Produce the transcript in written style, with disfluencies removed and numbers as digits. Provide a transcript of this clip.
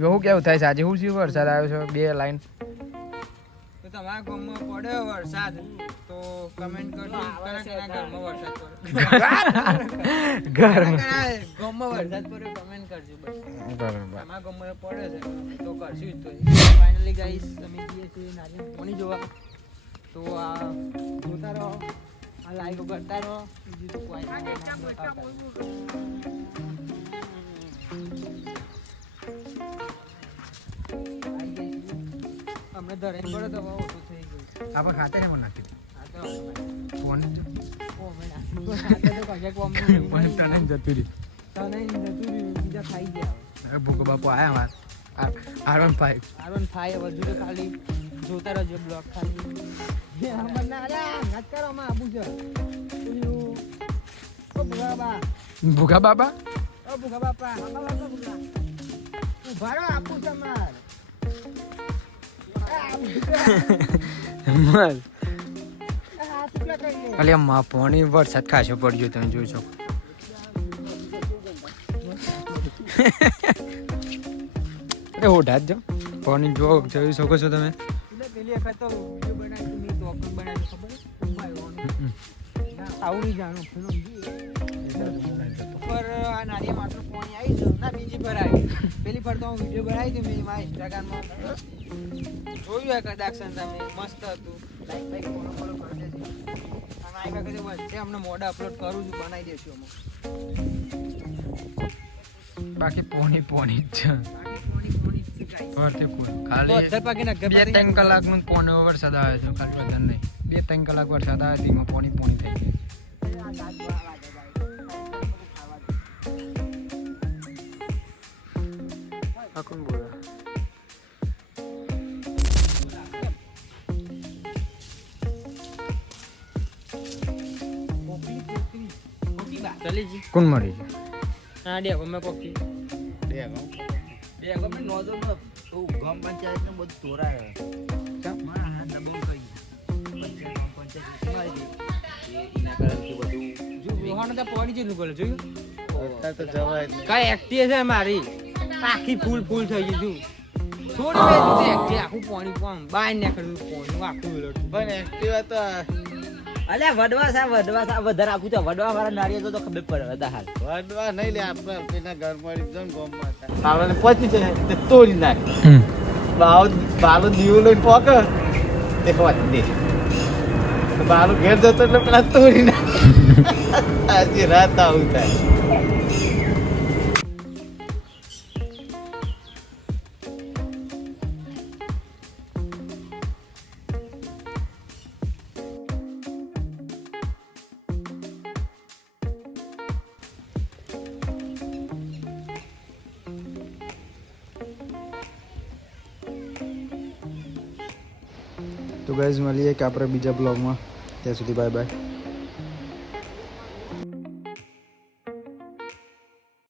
એવું કેવું થાય છે આજે શું છે વરસાદ આવ્યો છે 2 લાઈન તો તમારા ગામમાં પડ્યો વરસાદ તો કમેન્ટ કરજો કના ગામમાં વરસાદ પડ્યો ગામમાં વરસાદ પડ્યો કમેન્ટ કરજો બસ બરાબર તમારા ગામમાં પડ્યો છે તો કરશું તો ફાઇનલી ગાઈસ અમે જઈએ છીએ નારિયેળ પાણી જોવા તો આ જોતા રહો આ લાઈક કરતા રહો બીજું તો કોઈ અમને ધરે પડે તો બહુ ઓછું થઈ ગયું આપણે ખાતે ને મને નાખી આ તો ફોન ઓ મેં તો ખાતે તો કજે કોમ પણ તને જતી રહી તને નતું બીજા ખાઈ ગયા ભૂકો બાપુ આયા આર1 5 વધુ તો ખાલી જોતા રહેજો બ્લોગ ખાલી ના નાચ કરો માં આબુ છે ઓ ભૂખા બાપા ભૂખા બાપા ઉભા રહો આપું છે માર અલે માં પાણી વરસાદ ખાસો પડ્યો તમે જોઈ શકો અરે ઓઢા જ પાણી જોઈ શકો છો તમે પેલી વખત તો વિડિયો બનાવી મેં તો પણ બનાવી ખબર આવડી જાણો પર આ નારિયેળ માટલું પાણી આવી ગયું ના બીજી પર આવી પેલી પર તો હું વિડિયો બનાવી હતી મેં મારા ઇન્સ્ટાગ્રામમાં જોયું કદાચ તમે મસ્ત હતું લાઈક ફોલો કરી દેજો અને આ વખતે વચ્ચે અમને મોડા અપલોડ કરું છું બનાવી દેશું અમે બાકી પોણી જ છે ખાલી 2-3 કલાકનું પોણી વરસાદ આવે છે ખાલી વધારે નહીં 2-3 કલાક વરસાદ આવે તેમાં પોણી થઈ ગયું કોણ બોલે ચલી જી કોણ મરી છે હા ડેગો મે કોકી ડેગો મે નોજો નો તો ગામ પંચાયત ને બધું તોરાય કેમ મારા હાથ દબંગ કરી પંચાયત મારી દે એના કારણ કે બધું જો રોહણ તો પડી જેલું બોલે જોયું અત્યારે તો જવાય જ કઈ એક્ટિવ છે મારી આખી ફૂલ થઈ ગઈ છું થોડી બે સુધી એક્ટિવ આખું પાણી બાય નીકળ્યું પાણી આખું વેલટ પણ એક્ટિવા તો અલ્યા વડવા વધારે આખું છે વડવા વાળા નારિયેળ તો ખબર પડે બધા હાલ વડવા નહીં લે આપણે પેલા ઘર મળી જન ગોમમાં હતા આવને પહોંચી છે તે તોડી નાખ બાલો દીવો લઈને પોક દેખવા દે બાલો ઘેર જતો એટલે પેલા તોડી નાખ આજે રાત આવું થાય તો ગાઈઝ મળીએ કે આપણે બીજા બ્લોગમાં ત્યાં સુધી બાય બાય